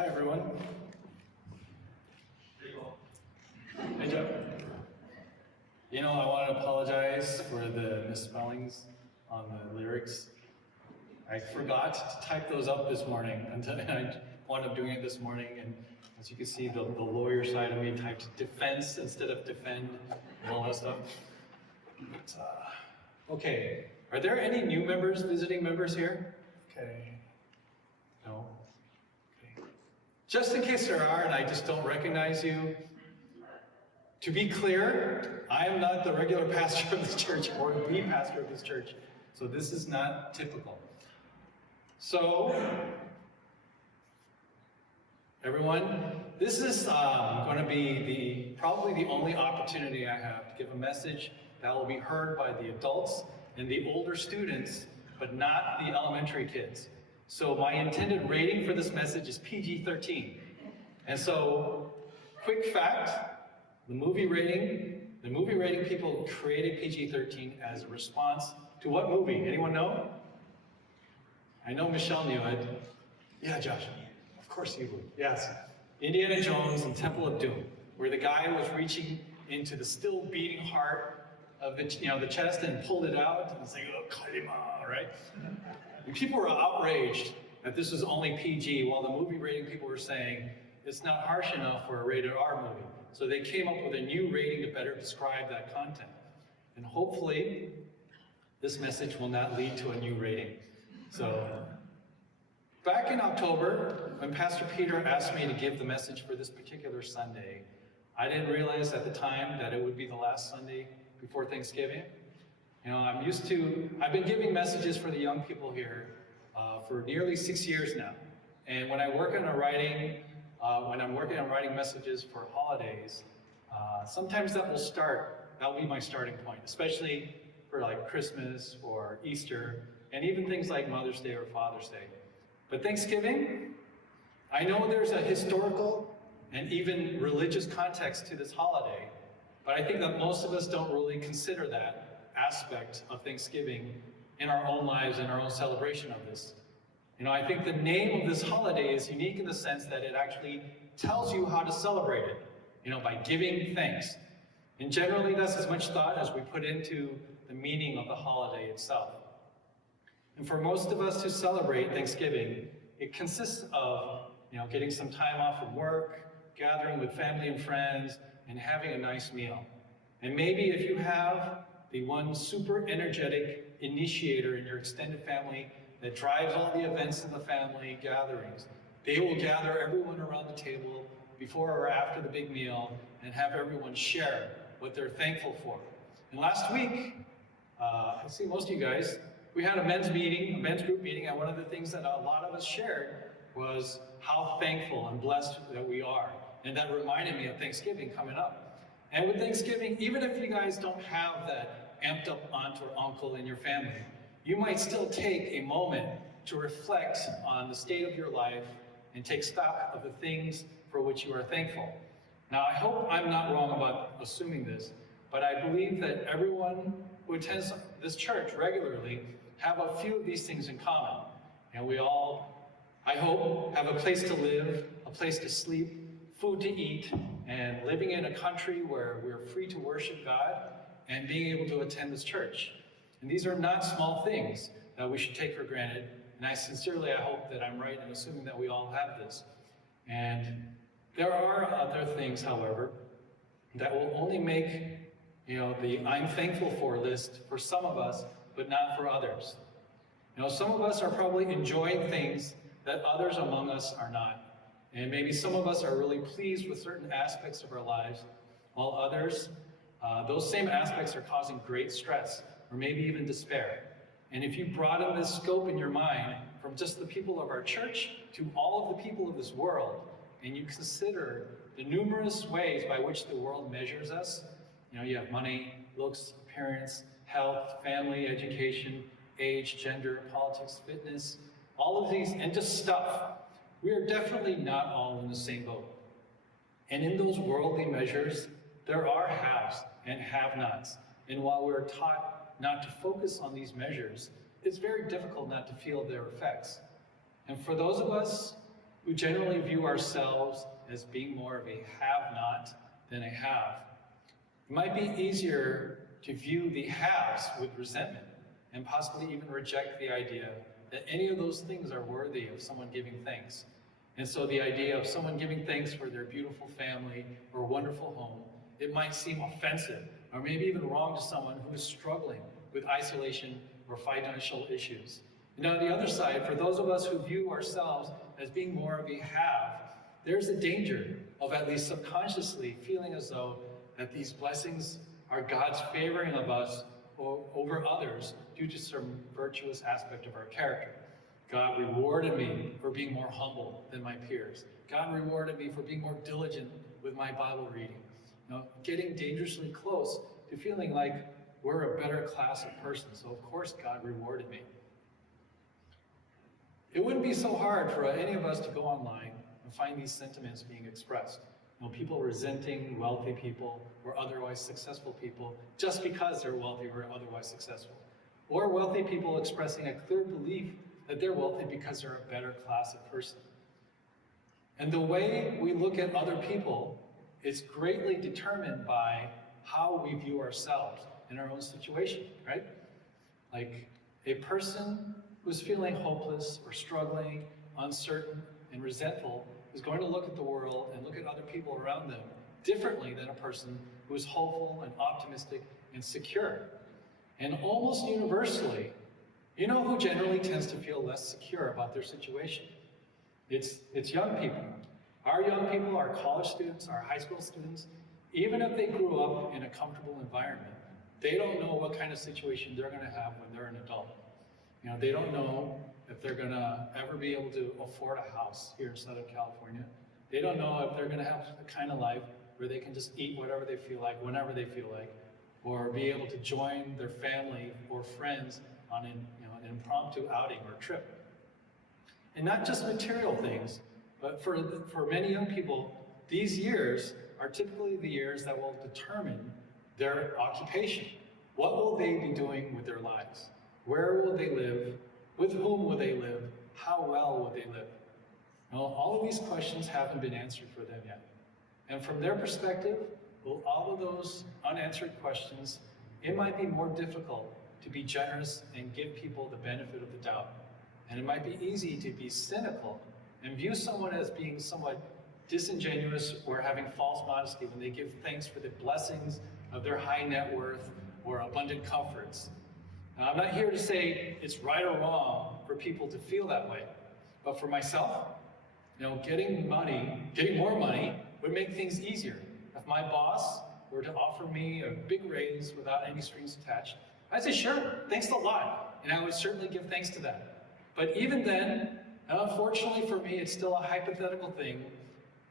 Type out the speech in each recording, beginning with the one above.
Hi, everyone. Hey, Jeff. I want to apologize for the misspellings on the lyrics. I forgot to type those up this morning until I wound up doing it this morning. And as you can see, the lawyer side of me typed defense instead of defend and all that stuff. But, okay, are there any new members, visiting members here? Okay. No? Okay. Just in case there are and I just don't recognize you, to be clear, I am not the regular pastor of this church or the pastor of this church, so this is not typical. So, everyone, this is going to be probably the only opportunity I have to give a message that will be heard by the adults and the older students, but not the elementary kids. So my intended rating for this message is PG-13. And so, quick fact, the movie rating people created PG-13 as a response to what movie? Anyone know? I know Michelle knew it. Yeah, Josh. Of course you would. Yes. Indiana Jones and Temple of Doom, where the guy was reaching into the still beating heart of the chest and pulled it out and saying, "Oh, Kalima," right? And people were outraged that this was only PG, while the movie rating people were saying it's not harsh enough for a rated R movie. So they came up with a new rating to better describe that content. And hopefully, this message will not lead to a new rating. So, back in October, when Pastor Peter asked me to give the message for this particular Sunday, I didn't realize at the time that it would be the last Sunday before Thanksgiving. I've been giving messages for the young people here for nearly 6 years now. And when I'm working on writing messages for holidays, sometimes that will be my starting point, especially for like Christmas or Easter, and even things like Mother's Day or Father's Day. But Thanksgiving, I know there's a historical and even religious context to this holiday, but I think that most of us don't really consider that aspect of Thanksgiving in our own lives and our own celebration of this. I think the name of this holiday is unique in the sense that it actually tells you how to celebrate it, by giving thanks. And generally, that's as much thought as we put into the meaning of the holiday itself. And for most of us who celebrate Thanksgiving, it consists of, getting some time off from work, gathering with family and friends, and having a nice meal. And maybe if you have the one super energetic initiator in your extended family that drives all the events in the family gatherings, they will gather everyone around the table before or after the big meal and have everyone share what they're thankful for. And last week, I see most of you guys, we had a men's group meeting, and one of the things that a lot of us shared was how thankful and blessed that we are. And that reminded me of Thanksgiving coming up. And with Thanksgiving, even if you guys don't have that amped up aunt or uncle in your family, you might still take a moment to reflect on the state of your life and take stock of the things for which you are thankful. Now, I hope I'm not wrong about assuming this, but I believe that everyone who attends this church regularly have a few of these things in common. And we all, I hope, have a place to live, a place to sleep, food to eat, and living in a country where we're free to worship God and being able to attend this church. And these are not small things that we should take for granted. And I hope that I'm right in assuming that we all have this. And there are other things, however, that will only make, the I'm thankful for list for some of us, but not for others. Some of us are probably enjoying things that others among us are not. And maybe some of us are really pleased with certain aspects of our lives, while others, those same aspects are causing great stress, or maybe even despair. And if you broaden this scope in your mind from just the people of our church to all of the people of this world, and you consider the numerous ways by which the world measures us, you have money, looks, appearance, health, family, education, age, gender, politics, fitness, all of these, and just stuff. We are definitely not all in the same boat. And in those worldly measures, there are haves and have-nots. And while we're taught not to focus on these measures, it's very difficult not to feel their effects. And for those of us who generally view ourselves as being more of a have-not than a have. It might be easier to view the haves with resentment and possibly even reject the idea that any of those things are worthy of someone giving thanks. And so the idea of someone giving thanks for their beautiful family or wonderful home, it might seem offensive or maybe even wrong to someone who is struggling with isolation or financial issues. And on the other side, for those of us who view ourselves as being more of a have, there's a danger of at least subconsciously feeling as though that these blessings are God's favoring of us over others due to some virtuous aspect of our character. God rewarded me for being more humble than my peers. God rewarded me for being more diligent with my Bible reading. Getting dangerously close to feeling like we're a better class of person. So of course God rewarded me. It wouldn't be so hard for any of us to go online and find these sentiments being expressed. People resenting wealthy people or otherwise successful people just because they're wealthy or otherwise successful. Or wealthy people expressing a clear belief that they're wealthy because they're a better class of person. And the way we look at other people is greatly determined by how we view ourselves in our own situation, right? Like a person who's feeling hopeless or struggling, uncertain, and resentful is going to look at the world and look at other people around them differently than a person who is hopeful and optimistic and secure. And almost universally, you know who generally tends to feel less secure about their situation? It's young people. Our young people, our college students, our high school students, even if they grew up in a comfortable environment, they don't know what kind of situation they're going to have when they're an adult. They don't know if they're going to ever be able to afford a house here in Southern California. They don't know if they're going to have the kind of life where they can just eat whatever they feel like, whenever they feel like, or be able to join their family or friends on an impromptu outing or trip. And not just material things, but for many young people, these years are typically the years that will determine their occupation. What will they be doing with their lives? Where will they live? With whom will they live? How well will they live? All of these questions haven't been answered for them yet. And from their perspective, well, all of those unanswered questions, it might be more difficult to be generous and give people the benefit of the doubt. And it might be easy to be cynical and view someone as being somewhat disingenuous or having false modesty when they give thanks for the blessings of their high net worth or abundant comforts. Now, I'm not here to say it's right or wrong for people to feel that way, but for myself, getting more money would make things easier. If my boss were to offer me a big raise without any strings attached, I'd say, sure, thanks a lot, and I would certainly give thanks to that. But even then, unfortunately for me, it's still a hypothetical thing,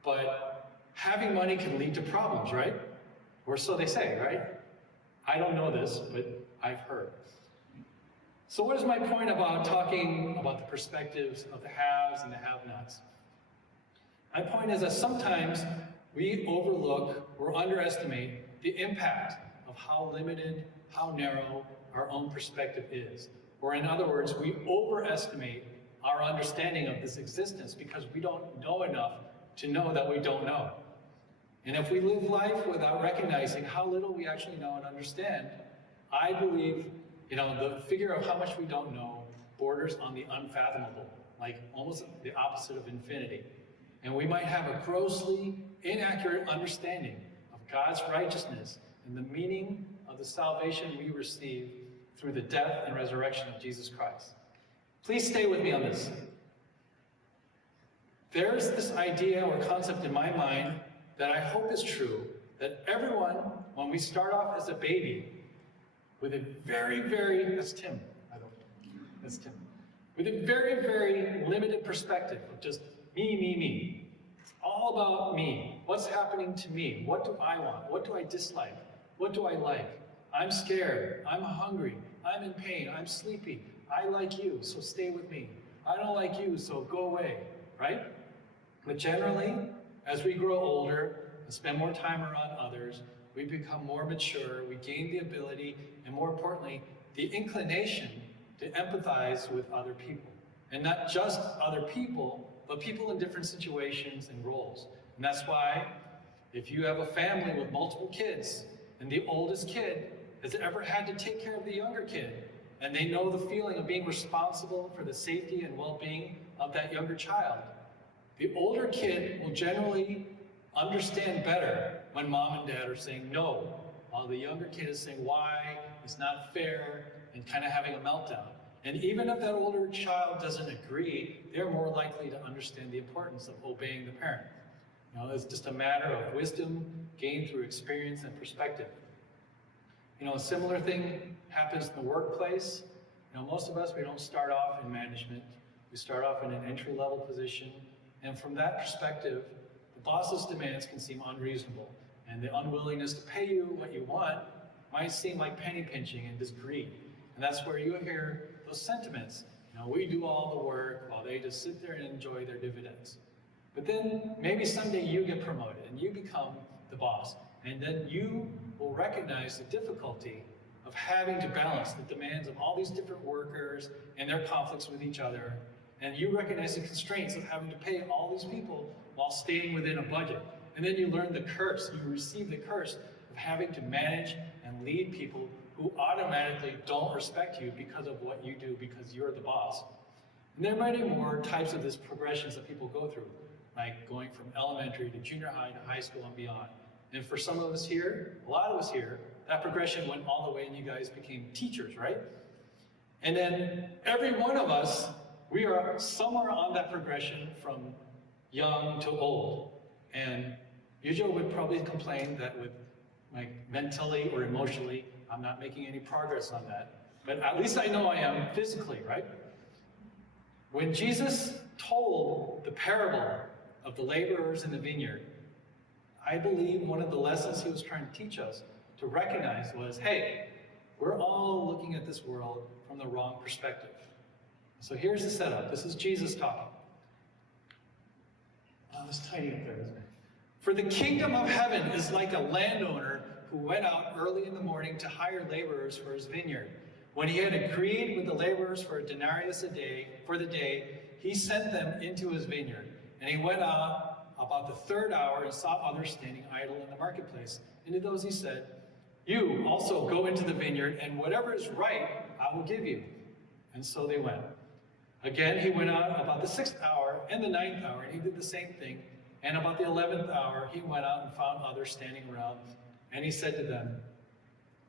but having money can lead to problems, right? Or so they say, right? I don't know this, but I've heard. So what is my point about talking about the perspectives of the haves and the have-nots? My point is that sometimes we overlook or underestimate the impact of how limited, how narrow our own perspective is. Or in other words, we overestimate our understanding of this existence because we don't know enough to know that we don't know. And if we live life without recognizing how little we actually know and understand, I believe, the figure of how much we don't know borders on the unfathomable, like almost the opposite of infinity. And we might have a grossly inaccurate understanding of God's righteousness and the meaning of the salvation we receive through the death and resurrection of Jesus Christ. Please stay with me on this. There's this idea or concept in my mind that I hope is true, that everyone, when we start off as a baby, with a very, very, that's Tim, with a very, very limited perspective of just me. It's all about me. What's happening to me? What do I want? What do I dislike? What do I like? I'm scared. I'm hungry. I'm in pain. I'm sleepy. I like you, so stay with me. I don't like you, so go away, right? But generally, as we grow older and spend more time around others, we become more mature, we gain the ability, and more importantly, the inclination to empathize with other people. And not just other people, but people in different situations and roles. And that's why if you have a family with multiple kids and the oldest kid has ever had to take care of the younger kid, and they know the feeling of being responsible for the safety and well-being of that younger child, the older kid will generally understand better when mom and dad are saying no, while the younger kid is saying why, it's not fair, and kind of having a meltdown. And even if that older child doesn't agree, they're more likely to understand the importance of obeying the parent. It's just a matter of wisdom gained through experience and perspective. A similar thing happens in the workplace. Most of us, we don't start off in management. We start off in an entry-level position. And from that perspective, the boss's demands can seem unreasonable. And the unwillingness to pay you what you want might seem like penny pinching and just greed. And that's where you hear those sentiments. We do all the work while they just sit there and enjoy their dividends. But then maybe someday you get promoted and you become the boss. And then you will recognize the difficulty of having to balance the demands of all these different workers and their conflicts with each other. And you recognize the constraints of having to pay all these people while staying within a budget. And then you learn the curse, you receive the curse of having to manage and lead people who automatically don't respect you because of what you do, because you're the boss. And there are many more types of these progressions that people go through, like going from elementary to junior high to high school and beyond. And for some of us here, a lot of us here, that progression went all the way and you guys became teachers, right? And then every one of us, we are somewhere on that progression from young to old. And Yujo would probably complain that with mentally or emotionally, I'm not making any progress on that. But at least I know I am physically, right? When Jesus told the parable of the laborers in the vineyard, I believe one of the lessons he was trying to teach us to recognize was, hey, we're all looking at this world from the wrong perspective. So here's the setup. This is Jesus talking. Oh, it's tiny up there, isn't it? For the kingdom of heaven is like a landowner who went out early in the morning to hire laborers for his vineyard. When he had agreed with the laborers for a denarius a day for the day, he sent them into his vineyard. And he went out about the third hour and saw others standing idle in the marketplace. And to those he said, you also go into the vineyard, and whatever is right, I will give you. And so they went. Again, he went out about the 6th hour and the 9th hour, and he did the same thing. And about the 11th hour, he went out and found others standing around. And he said to them,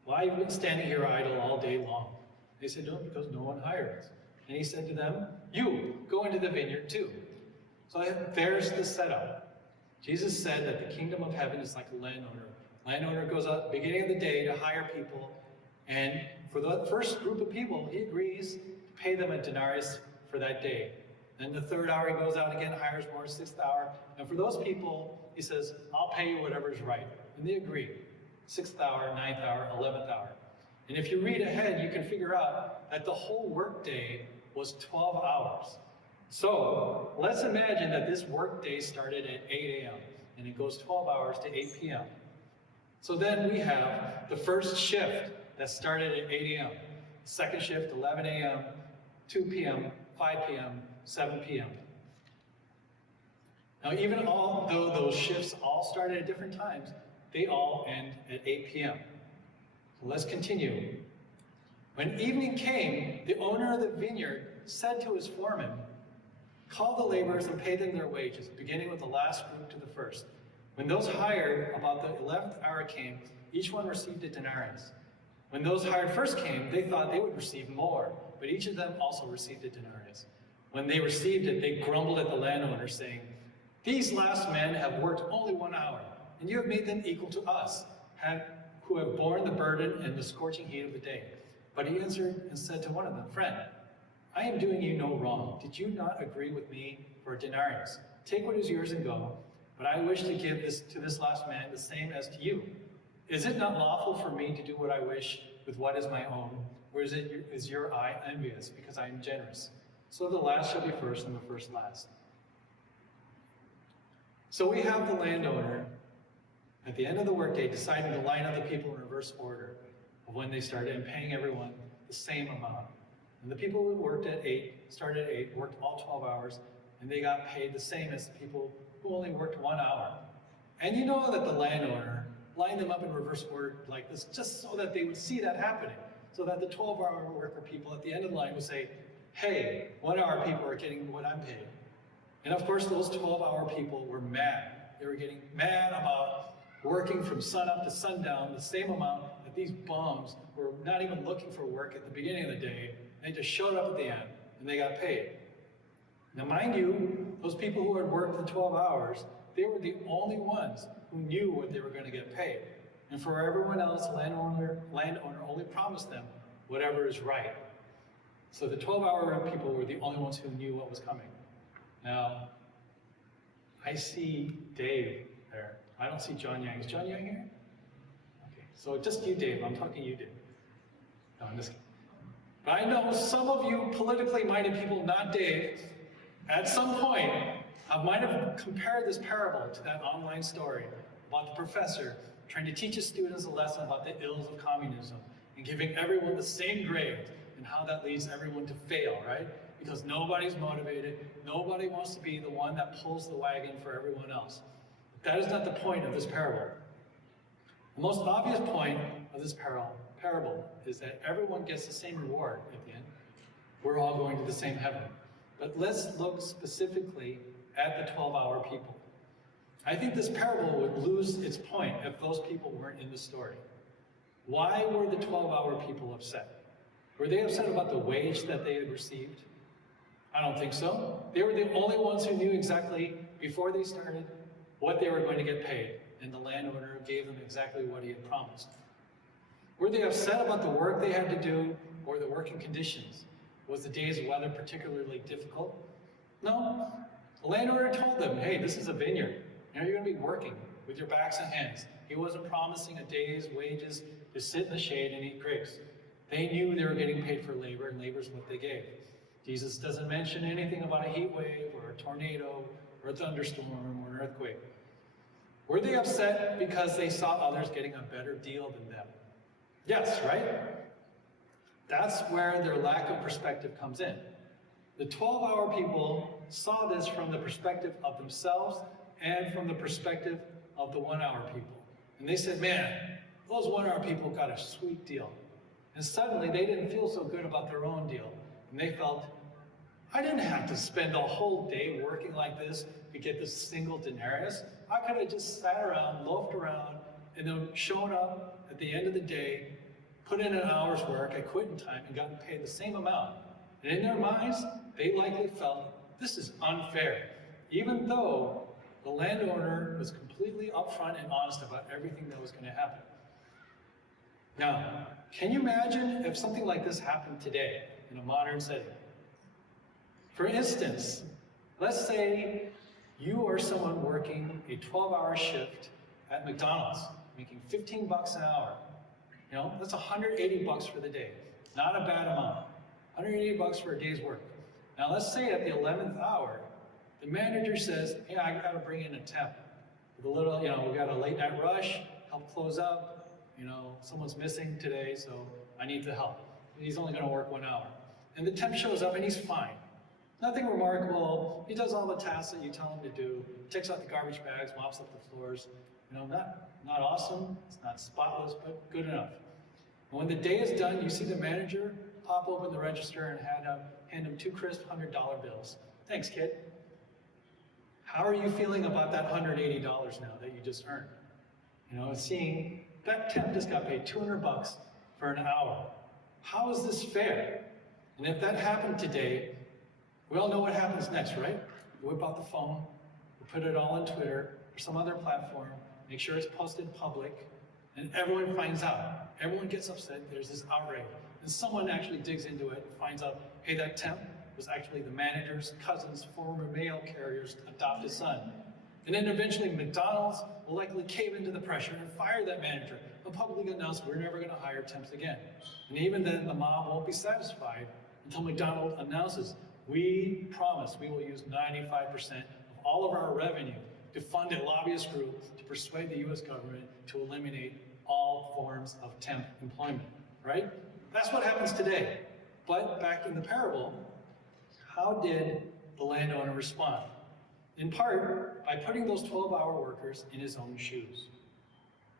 why have you been standing here idle all day long? They said, no, because no one hired us. And he said to them, you, go into the vineyard too. So there's the setup. Jesus said that the kingdom of heaven is like a landowner. Landowner goes out at the beginning of the day to hire people. And for the first group of people, he agrees to pay them a denarius for that day. Then the 3rd hour, he goes out again, hires more, 6th hour. And for those people, he says, I'll pay you whatever is right. And they agree. 6th hour, 9th hour, 11th hour. And if you read ahead, you can figure out that the whole workday was 12 hours. So let's imagine that this workday started at 8 a.m. and it goes 12 hours to 8 p.m. So then we have the first shift that started at 8 a.m. Second shift, 11 a.m., 2 p.m., 5 p.m., 7 p.m. Now, even although those shifts all started at different times, they all end at 8 p.m. So let's continue. When evening came, the owner of the vineyard said to his foreman, call the laborers and pay them their wages, beginning with the last group to the first. When those hired about the 11th hour came, each one received a denarius. When those hired first came, they thought they would receive more, but each of them also received a denarius. When they received it, they grumbled at the landowner, saying, these last men have worked only 1 hour, and you have made them equal to us, who have borne the burden and the scorching heat of the day. But he answered and said to one of them, friend, I am doing you no wrong. Did you not agree with me for a denarius? Take what is yours and go. But I wish to give this to this last man the same as to you. Is it not lawful for me to do what I wish with what is my own? Or is your eye envious because I am generous? So the last shall be first and the first last. So we have the landowner at the end of the workday deciding to line up the people in reverse order of when they started and paying everyone the same amount. And the people who worked at 8, started at 8, worked all 12 hours, and they got paid the same as the people who only worked 1 hour. And you know that the landowner lined them up in reverse order like this just so that they would see that happening. So that the 12-hour worker people at the end of the line would say, hey, 1 hour people are getting what I'm paid. And of course, those 12-hour people were mad. They were getting mad about working from sunup to sundown the same amount that these bums were not even looking for work at the beginning of the day. They just showed up at the end and they got paid. Now, mind you, those people who had worked the 12 hours, they were the only ones who knew what they were going to get paid. And for everyone else, landowner only promised them whatever is right. So the 12-hour people were the only ones who knew what was coming. Now, I see Dave there. I don't see John Yang. Is John Yang here? Okay, so just you, Dave. I'm talking to you, Dave. No, I'm just kidding. But I know some of you politically minded people, not Dave, at some point, I might have compared this parable to that online story about the professor trying to teach his students a lesson about the ills of communism and giving everyone the same grades and how that leads everyone to fail, right? Because nobody's motivated, nobody wants to be the one that pulls the wagon for everyone else. But that is not the point of this parable. The most obvious point of this parable is that everyone gets the same reward at the end. We're all going to the same heaven. But let's look specifically at the 12-hour people. I think this parable would lose its point if those people weren't in the story. Why were the 12-hour people upset? Were they upset about the wage that they had received? I don't think so. They were the only ones who knew exactly, before they started, what they were going to get paid, and the landowner gave them exactly what he had promised. Were they upset about the work they had to do or the working conditions? Was the day's weather particularly difficult? No. The landowner told them, hey, this is a vineyard. You're going to be working with your backs and hands. He wasn't promising a day's wages to sit in the shade and eat grapes. They knew they were getting paid for labor, and labor is what they gave. Jesus doesn't mention anything about a heat wave or a tornado or a thunderstorm or an earthquake. Were they upset because they saw others getting a better deal than them? Yes, right? That's where their lack of perspective comes in. The 12-hour people saw this from the perspective of themselves and from the perspective of the 1-hour people. And they said, man, those 1-hour people got a sweet deal. And suddenly they didn't feel so good about their own deal. And they felt, I didn't have to spend a whole day working like this to get this single denarius. I could have just sat around, loafed around, and then shown up at the end of the day, put in an hour's work at quitting time, and gotten paid the same amount. And in their minds, they likely felt, this is unfair, even though the landowner was completely upfront and honest about everything that was going to happen. Now, can you imagine if something like this happened today in a modern setting? For instance, let's say you are someone working a 12-hour shift at McDonald's, making 15 bucks an hour. You know, that's 180 bucks for the day. Not a bad amount. 180 bucks for a day's work. Now let's say at the 11th hour, the manager says, hey, I gotta bring in a temp. With a little, we got a late night rush, help close up, someone's missing today, so I need the help. And he's only gonna work 1 hour. And the temp shows up and he's fine. Nothing remarkable. He does all the tasks that you tell him to do. Takes out the garbage bags, mops up the floors. Not awesome, it's not spotless, but good enough. And when the day is done, you see the manager pop open the register and hand him 2 crisp $100 bills. Thanks, kid. How are you feeling about that $180 now that you just earned? Seeing that temp just got paid 200 bucks for an hour. How is this fair? And if that happened today, we all know what happens next, right? You whip out the phone, you put it all on Twitter or some other platform, make sure it's posted public, and everyone finds out. Everyone gets upset, there's this outrage. And someone actually digs into it and finds out, hey, that temp was actually the manager's cousin's former mail carrier's adopted son. And then eventually McDonald's will likely cave into the pressure and fire that manager and publicly announce we're never going to hire temps again. And even then the mob won't be satisfied until McDonald's announces, we promise we will use 95% of all of our revenue to fund a lobbyist group to persuade the US government to eliminate all forms of temp employment, right? That's what happens today. But back in the parable, how did the landowner respond? In part, by putting those 12-hour workers in his own shoes.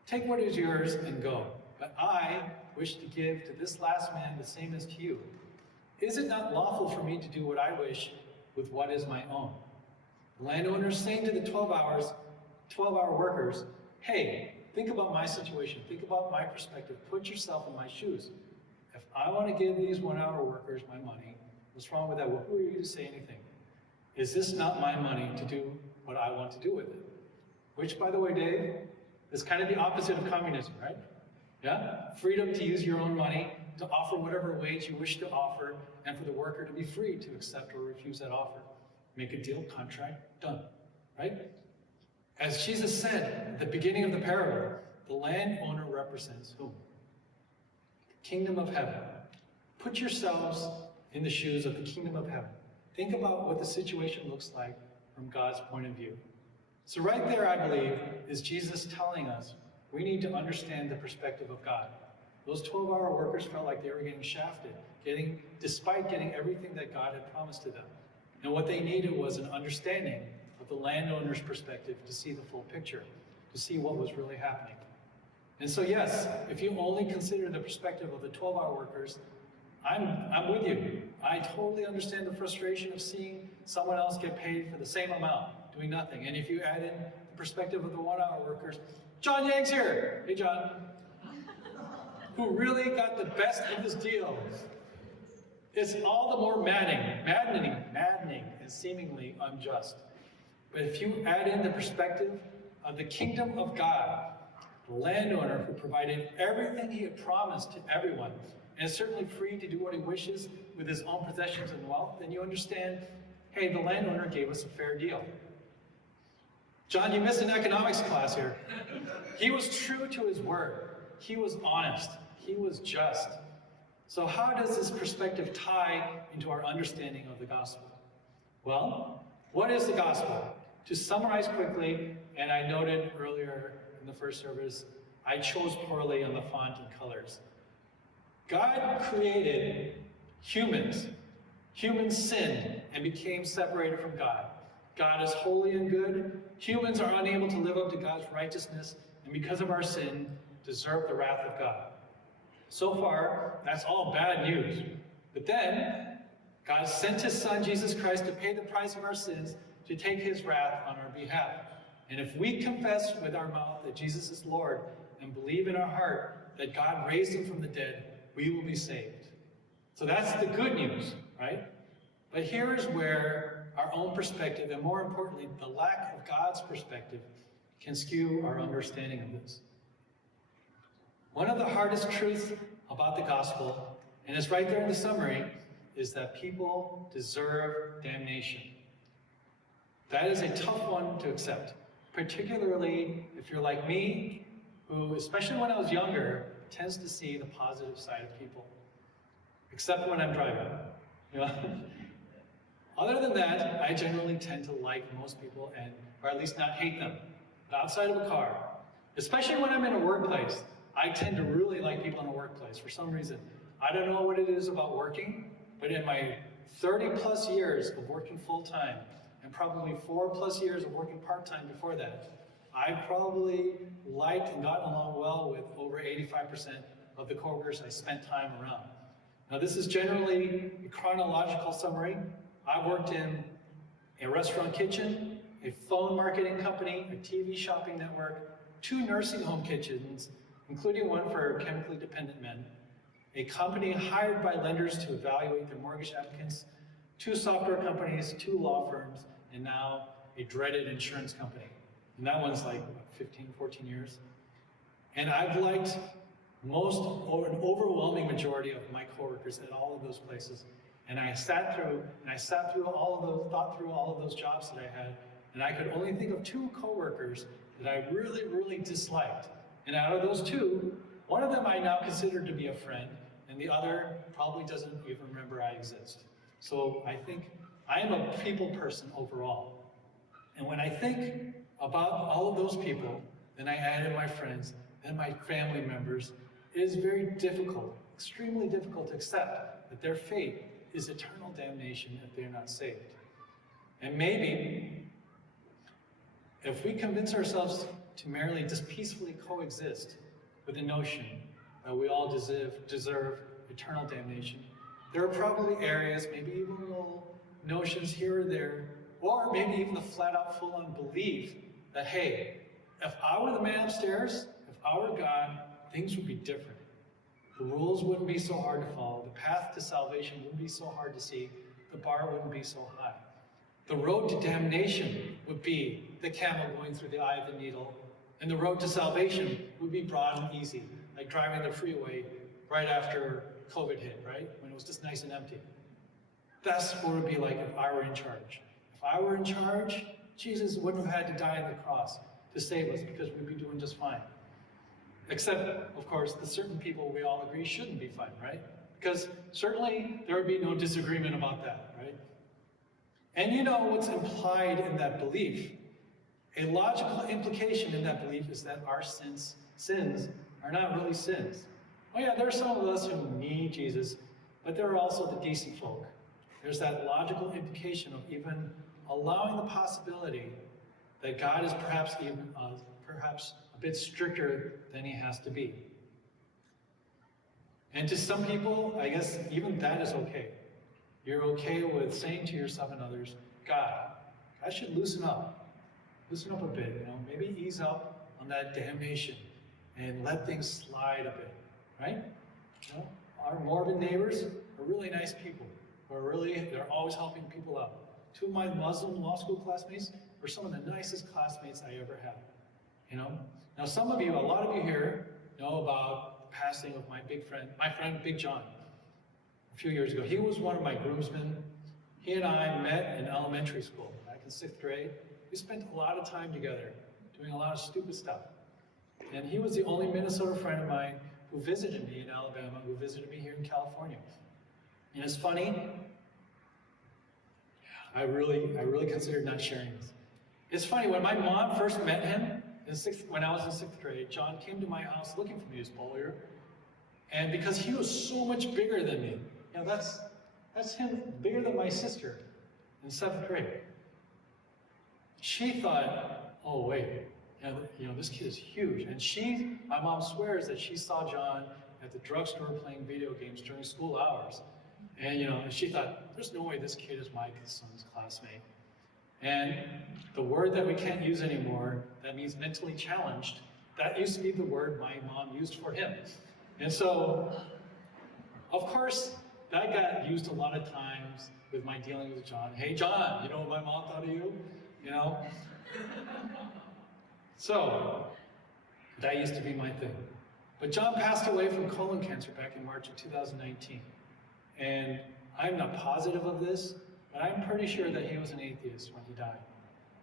Take what is yours and go, but I wish to give to this last man the same as to you. Is it not lawful for me to do what I wish with what is my own? The landowner is saying to the 12-hour workers, hey, think about my situation. Think about my perspective. Put yourself in my shoes. If I want to give these 1-hour workers my money, what's wrong with that? Well, who are you to say anything? Is this not my money to do what I want to do with it? Which, by the way, Dave, is kind of the opposite of communism, right? Yeah? Freedom to use your own money, to offer whatever wage you wish to offer, and for the worker to be free to accept or refuse that offer. Make a deal, contract, done, right? As Jesus said at the beginning of the parable, the landowner represents whom? The kingdom of heaven. Put yourselves in the shoes of the kingdom of heaven. Think about what the situation looks like from God's point of view. So right there, I believe, is Jesus telling us we need to understand the perspective of God. Those 12-hour workers felt like they were getting shafted, despite getting everything that God had promised to them. And what they needed was an understanding of the landowner's perspective to see the full picture, to see what was really happening. And so yes, if you only consider the perspective of the 12-hour workers, I'm with you. I totally understand the frustration of seeing someone else get paid for the same amount, doing nothing. And if you add in the perspective of the 1-hour workers, John Yang's here. Hey, John. Who really got the best of this deal. It's all the more maddening, and seemingly unjust. But if you add in the perspective of the kingdom of God, the landowner who provided everything he had promised to everyone, and is certainly free to do what he wishes with his own possessions and wealth, then you understand, hey, the landowner gave us a fair deal. John, you missed an economics class here. He was true to his word. He was honest. He was just. So how does this perspective tie into our understanding of the gospel? Well, what is the gospel? To summarize quickly, and I noted earlier in the first service, I chose poorly on the font and colors. God created humans. Humans sinned and became separated from God. God is holy and good. Humans are unable to live up to God's righteousness, and because of our sin, deserve the wrath of God. So far, that's all bad news. But then, God sent his son, Jesus Christ, to pay the price of our sins, to take his wrath on our behalf. And if we confess with our mouth that Jesus is Lord and believe in our heart that God raised him from the dead, we will be saved. So that's the good news, right? But here is where our own perspective, and more importantly, the lack of God's perspective, can skew our understanding of this. One of the hardest truths about the gospel, and it's right there in the summary, is that people deserve damnation. That is a tough one to accept, particularly if you're like me, who, especially when I was younger, tends to see the positive side of people, except when I'm driving. You know? Other than that, I generally tend to like most people, or at least not hate them. But outside of a car, especially when I'm in a workplace, I tend to really like people in a workplace for some reason. I don't know what it is about working, but in my 30-plus years of working full-time, and probably 4+ years of working part-time before that, I probably liked and gotten along well with over 85% of the coworkers I spent time around. Now, this is generally a chronological summary. I've worked in a restaurant kitchen, a phone marketing company, a TV shopping network, 2 nursing home kitchens, including one for chemically dependent men, a company hired by lenders to evaluate their mortgage applicants, 2 software companies, 2 law firms, and now a dreaded insurance company. And that one's like 15, 14 years. And I've liked an overwhelming majority of my coworkers at all of those places. And I sat through all of those, thought through all of those jobs that I had, and I could only think of 2 coworkers that I really, really disliked. And out of those 2, one of them I now consider to be a friend, and the other probably doesn't even remember I exist. So I think I am a people person overall. And when I think about all of those people, then I add in my friends and my family members, it is very difficult, extremely difficult to accept that their fate is eternal damnation if they're not saved. And maybe if we convince ourselves to merely just peacefully coexist with the notion that we all deserve eternal damnation, there are probably areas, maybe even little notions here or there, or maybe even the flat-out full-on belief that, hey, if I were the man upstairs, if I were God, things would be different. The rules wouldn't be so hard to follow. The path to salvation wouldn't be so hard to see. The bar wouldn't be so high. The road to damnation would be the camel going through the eye of the needle, and the road to salvation would be broad and easy, like driving the freeway right after COVID hit, right? When it was just nice and empty. That's what it would be like if I were in charge. If I were in charge, Jesus wouldn't have had to die on the cross to save us because we'd be doing just fine. Except, of course, the certain people we all agree shouldn't be fine, right? Because certainly there would be no disagreement about that, right? And you know what's implied in that belief? A logical implication in that belief is that our sins are not really sins. Oh yeah, there are some of us who need Jesus, but there are also the decent folk. There's that logical implication of even allowing the possibility that God is perhaps a bit stricter than he has to be. And to some people, I guess even that is okay. You're okay with saying to yourself and others, God, I should loosen up a bit, maybe ease up on that damnation and let things slide a bit, right? Our morbid neighbors are really nice people. They're always helping people out. Two of my Muslim law school classmates were some of the nicest classmates I ever had. Now a lot of you here know about the passing of my friend Big John, a few years ago. He was one of my groomsmen. He and I met in elementary school, back in 6th grade. We spent a lot of time together, doing a lot of stupid stuff. And he was the only Minnesota friend of mine who visited me in Alabama, who visited me here in California. And it's funny, I really considered not sharing this. It's funny, when my mom first met him, when I was in 6th grade, John came to my house looking for me as Polier. And because he was so much bigger than me, that's him, bigger than my sister in 7th grade. She thought, oh wait, this kid is huge. And my mom swears that she saw John at the drugstore playing video games during school hours. And she thought, there's no way this kid is my son's classmate. And the word that we can't use anymore, that means mentally challenged, that used to be the word my mom used for him. And so, of course, that got used a lot of times with my dealing with John. Hey, John, you know what my mom thought of you? So, that used to be my thing. But John passed away from colon cancer back in March of 2019. And I'm not positive of this, but I'm pretty sure that he was an atheist when he died.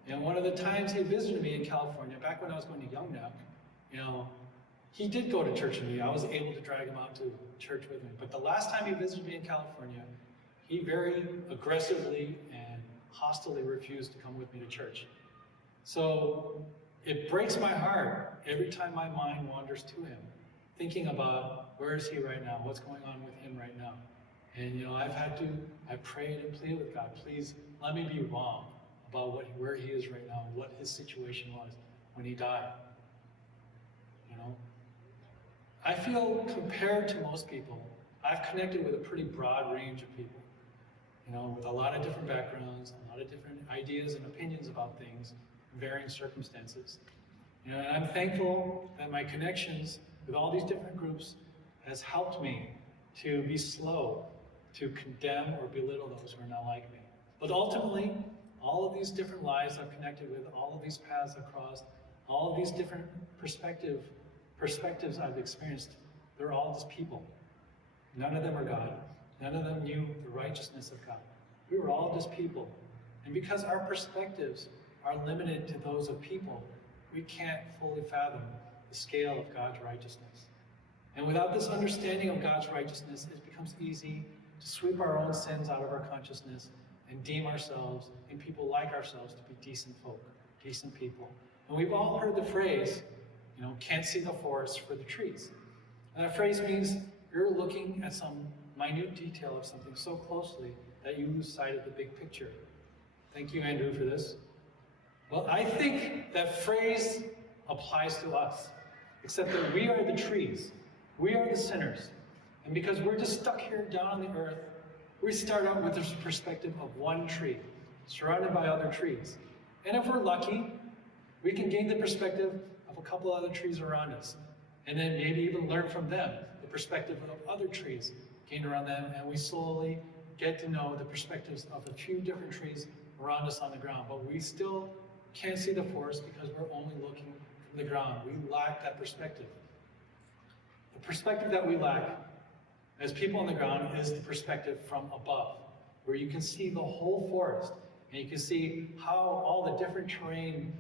And one of the times he visited me in California, back when I was going to Yongnap, he did go to church with me. I was able to drag him out to church with me. But the last time he visited me in California, he very aggressively and hostilely refused to come with me to church. So it breaks my heart every time my mind wanders to him, thinking about where is he right now, what's going on with him right now. And I prayed and pleaded with God, please let me be wrong about where he is right now, what his situation was when he died. I feel compared to most people, I've connected with a pretty broad range of people, with a lot of different backgrounds, a lot of different ideas and opinions about things, in varying circumstances. And I'm thankful that my connections with all these different groups has helped me to be slow to condemn or belittle those who are not like me. But ultimately, all of these different lives I've connected with, all of these paths I've crossed, all of these different perspectives I've experienced, they're all just people. None of them are God. None of them knew the righteousness of God. We were all just people. And because our perspectives are limited to those of people, we can't fully fathom the scale of God's righteousness. And without this understanding of God's righteousness, it becomes easy to sweep our own sins out of our consciousness and deem ourselves and people like ourselves to be decent folk, decent people. And we've all heard the phrase, can't see the forest for the trees. And that phrase means you're looking at some minute detail of something so closely that you lose sight of the big picture. Thank you, Andrew, for this. Well, I think that phrase applies to us, except that we are the trees. We are the sinners. And because we're just stuck here down on the earth, we start out with this perspective of one tree, surrounded by other trees. And if we're lucky, we can gain the perspective of a couple other trees around us. And then maybe even learn from them the perspective of other trees gained around them. And we slowly get to know the perspectives of a few different trees around us on the ground. But we still can't see the forest because we're only looking from the ground. We lack that perspective. The perspective that we lack as people on the ground is the perspective from above, where you can see the whole forest, and you can see how all the different terrain,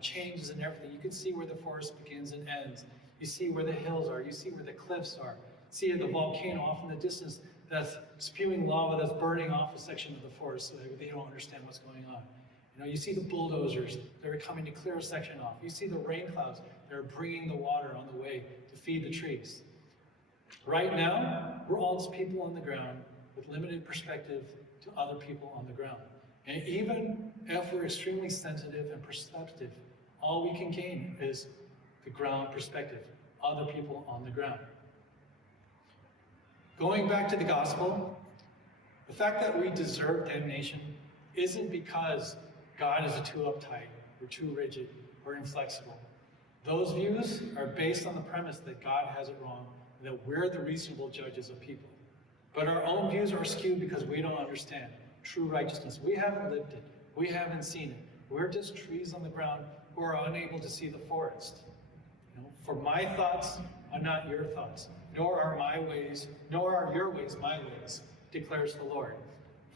changes and everything. You can see where the forest begins and ends. You see where the hills are. You see where the cliffs are. See the volcano off in the distance that's spewing lava that's burning off a section of the forest so that they don't understand what's going on. You see the bulldozers that are coming to clear a section off. You see the rain clouds that are bringing the water on the way to feed the trees. Right now, we're all just people on the ground with limited perspective to other people on the ground. And even if we're extremely sensitive and perceptive, all we can gain is the ground perspective, other people on the ground. Going back to the gospel, the fact that we deserve damnation isn't because God is too uptight or too rigid or inflexible. Those views are based on the premise that God has it wrong and that we're the reasonable judges of people. But our own views are skewed because we don't understand true righteousness. We haven't lived it. We haven't seen it. We're just trees on the ground who are unable to see the forest. For my thoughts are not your thoughts, nor are my ways, nor are your ways my ways, declares the Lord.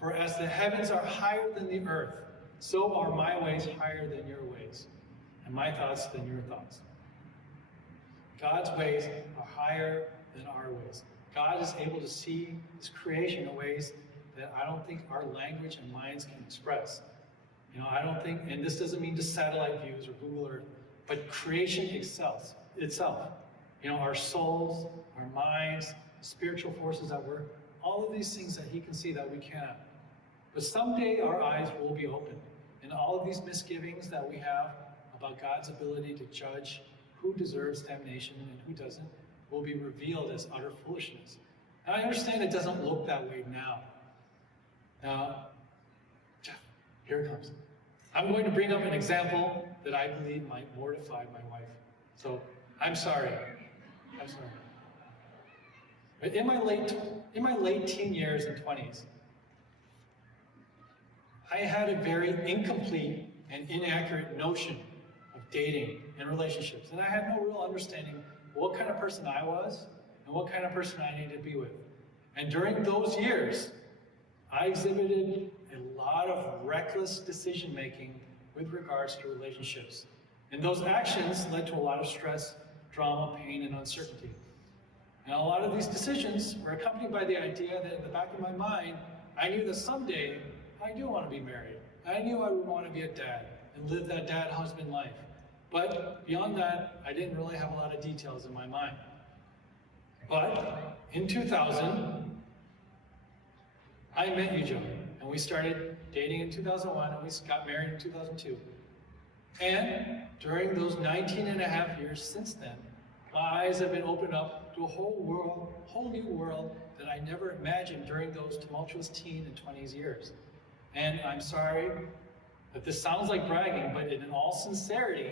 For as the heavens are higher than the earth, so are my ways higher than your ways, and my thoughts than your thoughts. God's ways are higher than our ways. God is able to see his creation in ways that I don't think our language and minds can express. I don't think, and this doesn't mean just satellite views or Google Earth, but creation itself. Our souls, our minds, spiritual forces at work, all of these things that he can see that we cannot. But someday our eyes will be open, and all of these misgivings that we have about God's ability to judge who deserves damnation and who doesn't will be revealed as utter foolishness. And I understand it doesn't look that way now. Now, Jeff, here it comes. I'm going to bring up an example that I believe might mortify my wife. So, I'm sorry. But in my late teen years and 20s, I had a very incomplete and inaccurate notion of dating and relationships. And I had no real understanding of what kind of person I was and what kind of person I needed to be with. And during those years, I exhibited a lot of reckless decision-making with regards to relationships. And those actions led to a lot of stress, drama, pain, and uncertainty. And a lot of these decisions were accompanied by the idea that in the back of my mind, I knew that someday I do want to be married. I knew I would want to be a dad and live that dad-husband life. But beyond that, I didn't really have a lot of details in my mind. But in 2000, I met you, Joe, and we started dating in 2001, and we got married in 2002. And during those 19 and a half years since then, my eyes have been opened up to a whole new world that I never imagined during those tumultuous teen and 20s years. And I'm sorry that this sounds like bragging, but in all sincerity,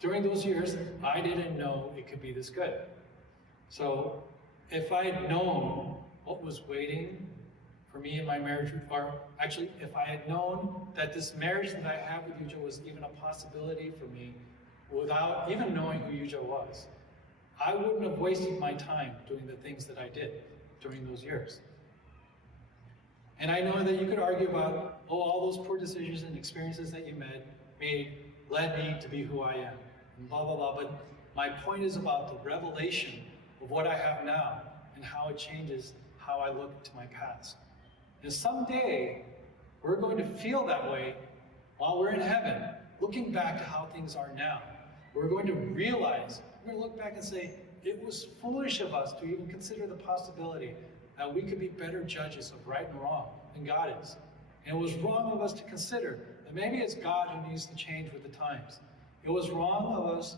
during those years, I didn't know it could be this good. So if I had known what was waiting for me in my marriage, or actually, if I had known that this marriage that I have with Yujo was even a possibility for me, without even knowing who Yujo was, I wouldn't have wasted my time doing the things that I did during those years. And I know that you could argue about, all those poor decisions and experiences that you made led me to be who I am, and blah, blah, blah. But my point is about the revelation of what I have now and how it changes how I look to my past. And someday, we're going to feel that way while we're in heaven, looking back to how things are now. We're going to realize, we're going to look back and say, it was foolish of us to even consider the possibility that we could be better judges of right and wrong than God is. And it was wrong of us to consider that maybe it's God who needs to change with the times. It was wrong of us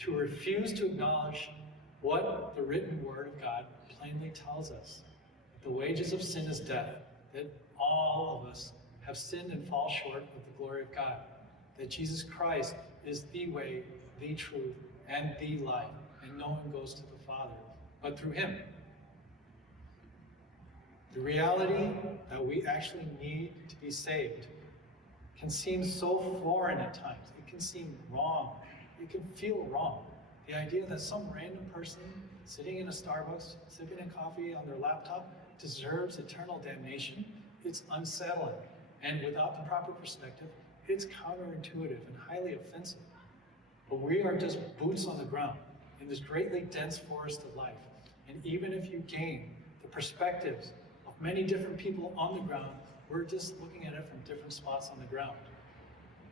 to refuse to acknowledge what the written word of God plainly tells us. That the wages of sin is death, that all of us have sinned and fall short of the glory of God, that Jesus Christ is the way, the truth, and the life, and no one goes to the Father but through him. The reality that we actually need to be saved can seem so foreign at times. It can seem wrong. It can feel wrong. The idea that some random person sitting in a Starbucks, sipping a coffee on their laptop, deserves eternal damnation, it's unsettling. And without the proper perspective, it's counterintuitive and highly offensive. But we are just boots on the ground in this greatly dense forest of life. And even if you gain the perspectives of many different people on the ground, we're just looking at it from different spots on the ground.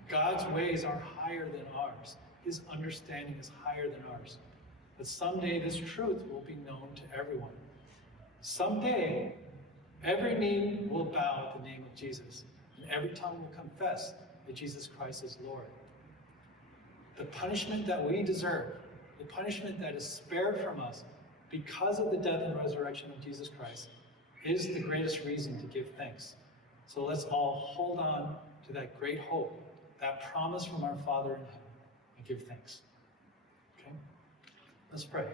God's ways are higher than ours. His understanding is higher than ours. But someday this truth will be known to everyone. Someday, every knee will bow at the name of Jesus, and every tongue will confess that Jesus Christ is Lord. The punishment that we deserve, the punishment that is spared from us because of the death and resurrection of Jesus Christ, is the greatest reason to give thanks. So let's all hold on to that great hope, that promise from our Father in heaven, and give thanks. Okay? Let's pray.